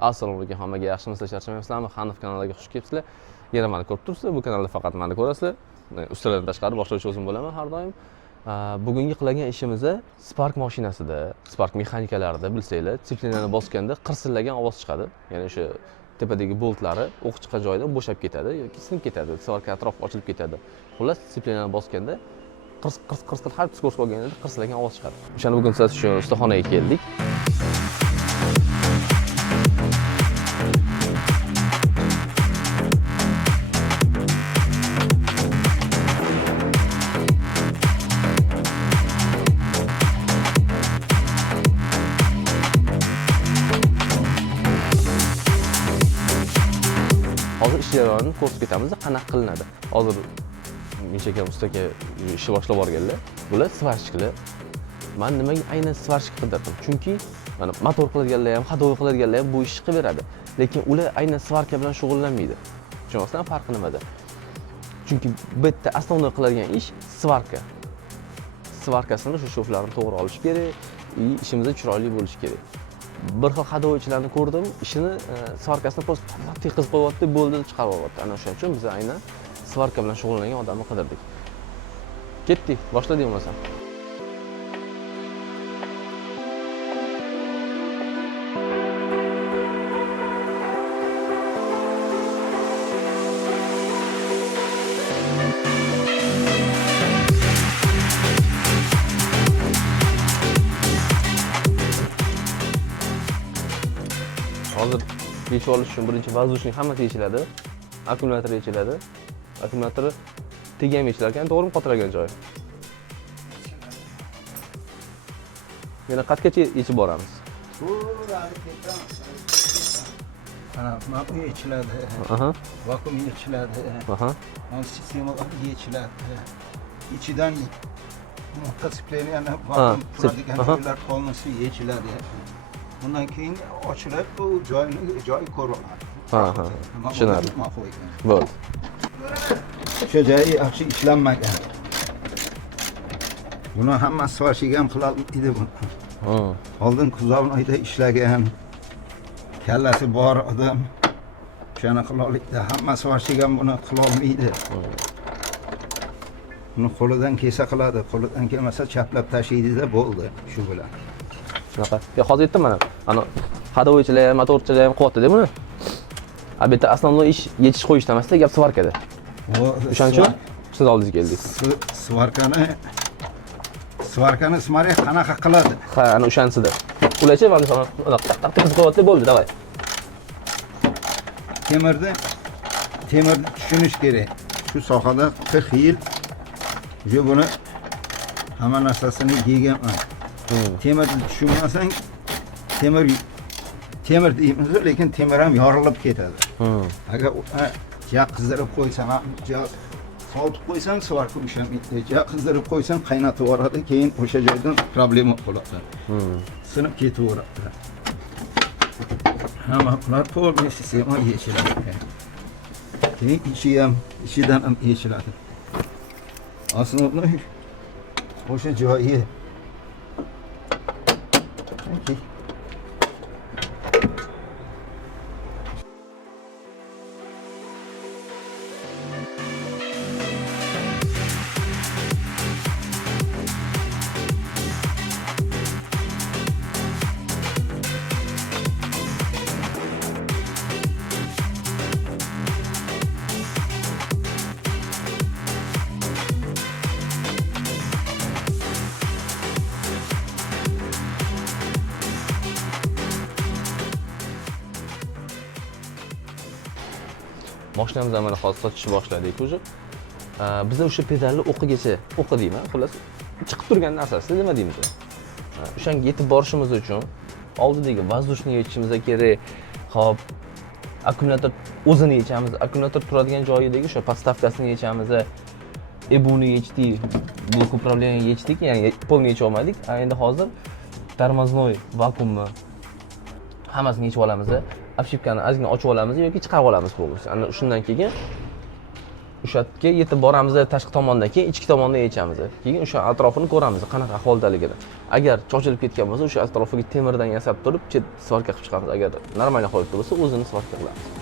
Assalomu alaykum hammaga, yaxshimisizlar, charchamayapsizlarmi? Hanif kanaliga xush kelibsizlar. Yana meni ko'rib turibsizlar. Bu kanalda faqat meni ko'rasizlar. Ustalardan tashqari boshlovchi o'zim bo'laman har doim. Bugungi qilgan ishimiz Spark mashinasida, Spark mexanikalarida bilsanglar, disiplinani bosganda qirsillagan ovoz chiqadi. Ya'ni o'sha tepadagi boltlari o'q chiqqan joydan bo'shab ketadi yoki sinib ketadi, Spark atrof ochilib ketadi. Xullas, disiplinani bosganda qirs har skors bo'lganda qirsillagan ovoz chiqadi. O'shani bugun siz shu ustaxonaga keldik. Hozir ish jarayonini ko'rsatib ketamiz, qanaqa qilinadi. Hozir Mishaka ustaga ishni boshlab borganlar. Bular svarshiklar. Men nimaga aynan svarshik qidirdim? Chunki mana motor qiladiganlar ham, hadovoy qiladiganlar ham bu ishni qilib beradi. Lekin ular aynan svarka bilan shug'ullanmaydi. Tushunasizlarmi farqi nimada? Chunki bitta asosiy qiladigan ish svarka. Svarkasini shu shoflarni to'g'ri olish kerak, ishimiz chiroyli bo'lishi kerak. Bir xil hadovoychilarni ko'rdim, ishini svarkasini просто tekis qo'yapti, bo'ldi chiqarib yuboryapti. Ana o'shaning uchun biz aynan svarka bilan shug'ullangan odamni qidirdik. Ketdik, boshladik bo'lmasa. Hozir yechib olish uchun birinchi воздушник hammasi yechiladi. Akkumulyator yechiladi. Akkumulyatori tegam yechilar ekan, to'g'rimi qotirgan joyi? Yana qatgacha yechib boramiz. Ana bu yechiladi. Vakuum yechiladi. Sistemalar yechiladi. İçidan motosikleni vakuum turadigan joylar qolmasi yechiladi. Bundan keyin ochilib bu joy ko'riladi. Tushunarli. Bo'ldi. O'sha joyi yaxshi ishlanmagan. Buni hammasi svarshik ham qilalmaydi buni. Oldin kuzovnoyda ishlagan, kallasi bor odam o'shani qila oladi. Hammasi svarshik ham buni qila olmaydi. Buni qo'lidan kelsa qiladi, qo'lidan kelmasa chaplab tashlaydi-da bo'ldi shu bilan. Shunaqa. Hozir aytdim mana. Ana hadovoychilar ham, motorchilar ham qilyapti-da buni. Bitta asosiy ish yechish qo'yish emasda, gap svarkada. O'shaning uchun siz oldingizga keldik. Svarkani smari qanaqa qiladi? Ha, ana o'shanisida. Ularchi mana taq qo'yapti, bo'ldi, davay. Temirni tushunish kerak. Shu sohada 40 yil buni hamma narsasini yeganman. Temirni tushunmasang, temir deymiz, lekin temir ham yorilib ketadi. Agar ja qizdirib qo'ysam, ja sovutib qo'ysam, svarka ushamaydi. Ja qizdirib qo'ysam, qaynatib yuboradi, keyin o'sha joydan problema bo'ladi. Sinib ketaveradi. Hamma ular to'g'ri sistema yechiladi. Keyin ishidan ham yechiladi. Aslida o'sha joyi Mashinamiz mana hozir sotishni boshladik уже. Biz o'sha pedalni o'qi deyman, xullas chiqib turgan narsasi nima deymiz? O'shanga yetib borishimiz uchun oldidagi воздушный yechishimiz kerak. Xo'p, akkumulyator o'zini yechamiz. Akkumulyator turadigan joyidagi o'sha podstavkasini yechamiz. Buni yechdik, blok управления yechdik, ya'ni polni yecha olmadik. Endi hozir tormoznoy vakuumni hammasini yechib olamiz. Obshipkani ozgina ochib olamiz yoki chiqarib olamiz bo'lsa. Ana shundan keyin o'sha yerga yetib boramiz tashqi tomondan, keyin ichki tomondan yechamiz. Keyin o'sha atrofini ko'ramiz, qanaqa ahvoldaligini. Agar cho'chilib ketgan bo'lsa, o'sha atrofiga temirdan yasab turib, chet svarka qilib chiqamiz. Agar normal holatda bo'lsa, o'zini svarka qilamiz.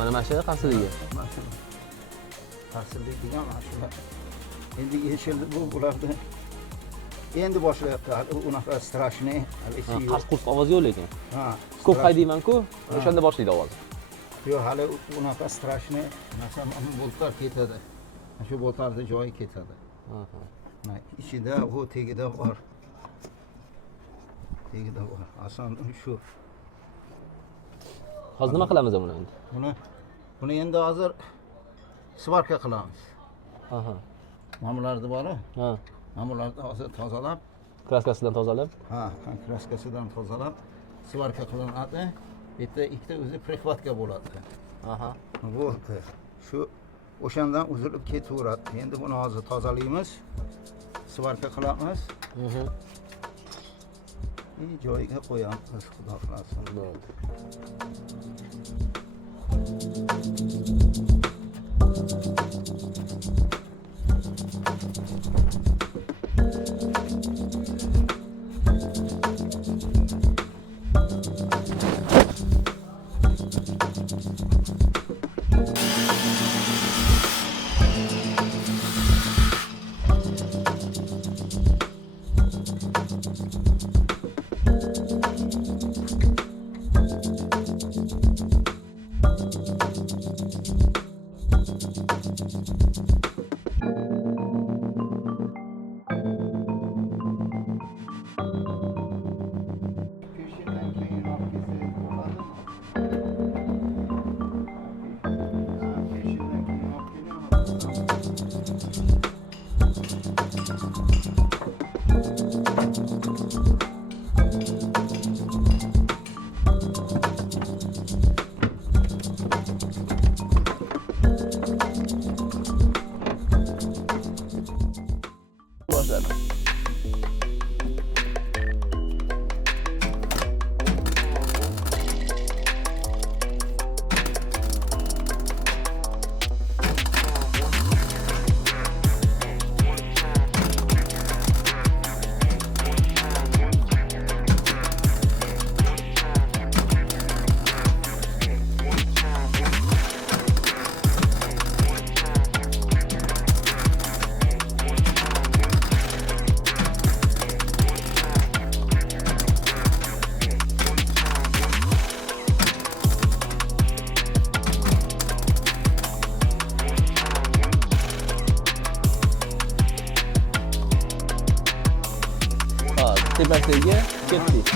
Mana mashina qarsiligi. Qarsillik degan mashina. Endi yechildi bu bularda. Endi boshlayapti. Unaqa strashniy, hali Qars-qurs ovoz yo'q lekin. Ha. Ko'p haydayman-ku, o'shanda boshlaydi ovoz. Yo'q, hali unaqa strashniy, masalan, boltlar ketadi. Shu boltlarning joyi ketadi. Mana ichida, u tagida bor. Tagida bor. Asosan shu. Hozir nima qilamiz buni endi? Buni endi hozir svarka qilamiz. Aha. Ma'mullarni bor-ku. Ha. Ma'mullarni hozir tozalab, Kraskasidan tozalab. ha, kraskasidan tozalab, svarka qilinadi. Bitta ikkita o'zi prexvatka bo'ladi. Aha. Bo'ldi. Shu o'shandan uzilib ketaveradi. Endi buni hozir tozalaymiz. Svarka qilamiz. Joyiga qo'yamiz, xudo xolasin. Bo'ldi. tepasiga ketdik.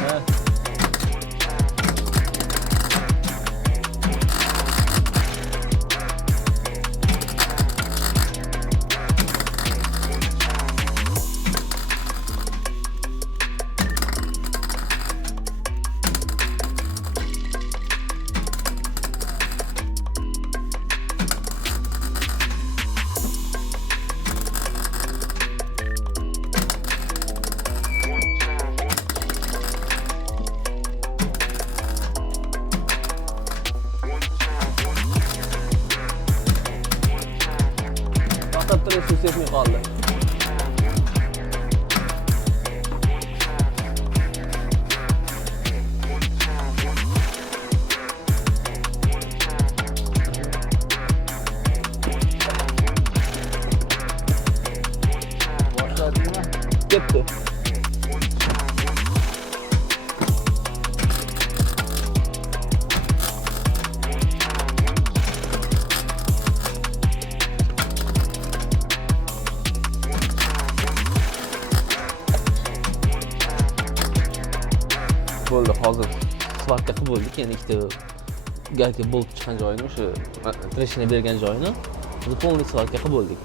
o'tmay qoldi. Boshladingmi? Ketdi. Bo'ldi, hozir svarka qilib bo'ldik. Ya'ni ikkita gayka bo'lib chiqqan joyini, o'sha treshina bergan joyini biz полный svarka qilib bo'ldik.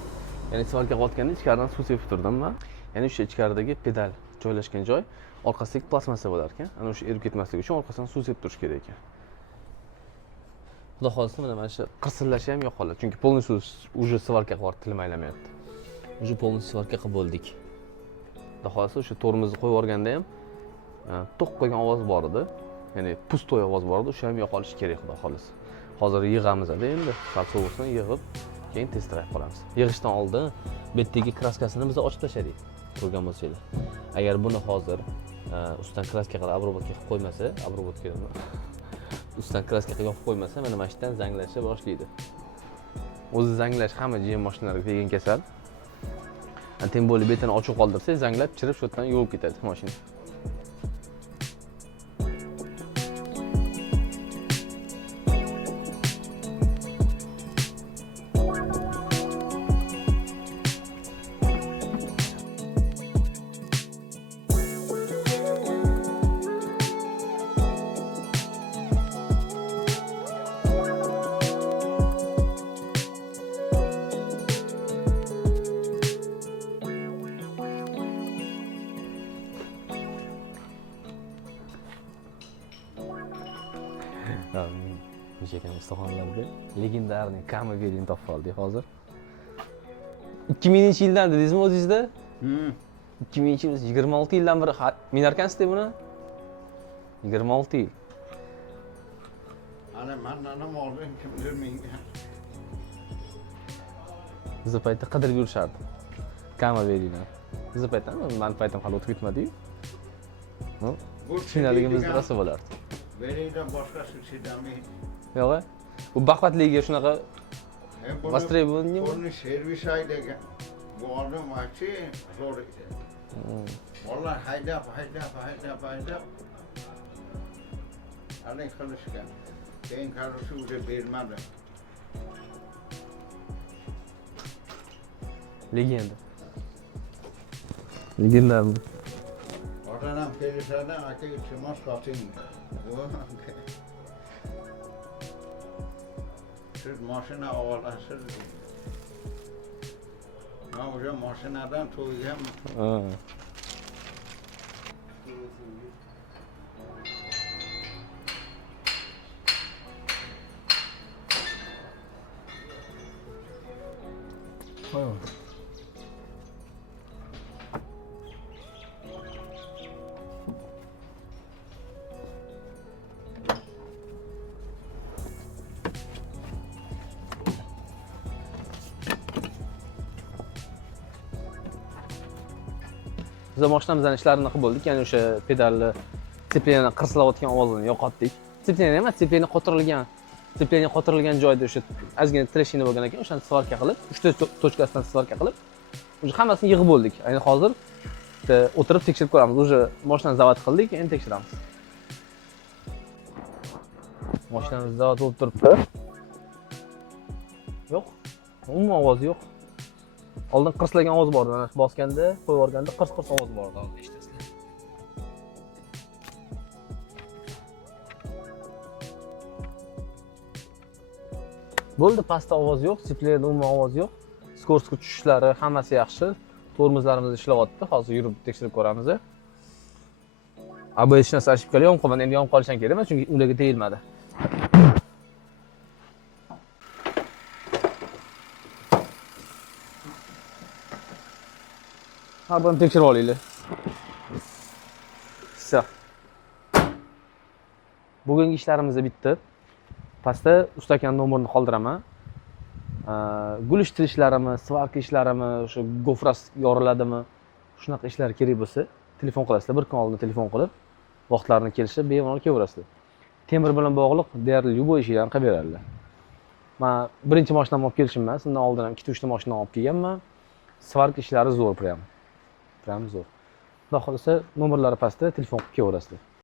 Ya'ni svarka qotganda ichkaridan suv sepib turdim men. Ya'ni o'sha ichkaridagi pedal joylashgan joy orqasidagi plastmassa bo'lar ekan. Ana o'sha erib ketmasligi uchun orqasidan suv sepib turish kerak ekan. Xudo xohlasa mana shu qirsillashi ham yo'qoladi. Chunki полный suv уже svarka qilib tilmaylamayapti. Уже полный svarka qilib bo'ldik. Xudo xohlasa o'sha tormozni qo'yib yuborganda ham to'q qilgan ovoz bor edi. Ya'ni pustoy ovoz bor edi, o'sha ham yo'qolishi kerak, xudo xohlasa. Hozir yig'amiz-da endi, sal sovuqsin yig'ib, keyin test-drive qilamiz. Yig'ishdan oldin betdagi kraskasini biz ochib tashladik. Ko'rgan bo'lsanglar. Agar buni hozir ustidan kraska qilib obrobotka qilib qo'ymasa, obrobotka nima? Ustidan kraska qilib yopib qo'ymasa, mana mana shundan zanglashni boshlaydi. O'zi zanglash hamma GM mashinalarga tegan kasal. Tem bo'lib betini ochiq qoldirsangiz, zanglab, chirib, shu yerdan yuvib ketadi mashina. Ekan ustaxonalarda legendarniy Kamaverini topib oldik hozir. 2000-yildan dedingizmi o'zingizda? 2000-yil 26 yildan beri minarkansiz-da buni? 26 yil. Ana mandan ham oldin kimdir menga. Biz paytda qidirib yurishardi. Kamaverini. Biz paytda men paytim hali o'tib ketmadi-yu. Bu tushunarligimiz rosa bo'lardi. Veriydan boshqasi chidamay. Yo'q. Bu baqvatligiga shunaqa востребование. Buni servis haydagan. Bu odam achi zo'r edi. Vallahi haydab. Alay qilishgan. Keyin qarshi o'zi bermadi. Legenda. Legendarmi? Odam perişandan aka uchmas soting. Siz mashina olasiz. Men o'sha mashinadan to'ygan. Qo'y. Biz mashinamizdan ishlarini qilib bo'ldik. Ya'ni o'sha pedalni tepleniyani qirsilayotgan ovozini yo'qotdik. Tepleniya emas, tepleniya qotirilgan joyda o'sha ozgina treshina bo'lgan ekan, o'shani svarka qilib, 3 ta tochkasidan svarka qilib, o'sha hammasini yig'ib bo'ldik. Ya'ni hozir o'tirib tekshirib ko'ramiz. O'sha mashinani zavod qildik, endi tekshiramiz. Mashinamiz zavod bo'lib turibdi. Yo'q. Umuman ovoz yo'q. Oldin qirslagan ovoz bor edi. Mana bosganda, qo'yib yuborganda qirs-qirs ovoz bor edi. Eshitasizlar. Bo'ldi, pastda ovoz yo'q, siplerda umuman ovoz yo'q. Skoroskka tushishlari hammasi yaxshi. Tormozlarimiz ishlayapti. Hozir yurib tekshirib ko'ramiz. ABS shinasi ошибкали yonib qolmadi. Endi yonib qolishi kerak emas, chunki ularga tegilmadi. Ha, buni tekshirib olaylik. Все. Bugungi ishlarimiz bitti. Pastda ustakan nomerini qoldiraman. Gulishtirish ishlarimi, svarka ishlarimi, o'sha gofras yoriladimi, shunaqa ishlar kerak bo'lsa, telefon qilasizlar. Bir kun oldin telefon qilib, vaqtlarini kelishib, bemalol kelaverasizlar. Temir bilan bog'liq deyarli любой ishlarni qilib beradilar. Men birinchi mashinamni olib kelishim emas, undan oldin ham 2-3 ta mashina olib kelganman. Svarka ishlari zo'r prям zo'r. Xudo xolasa, nomerlari pastda telefon qilib kelaverasizlar.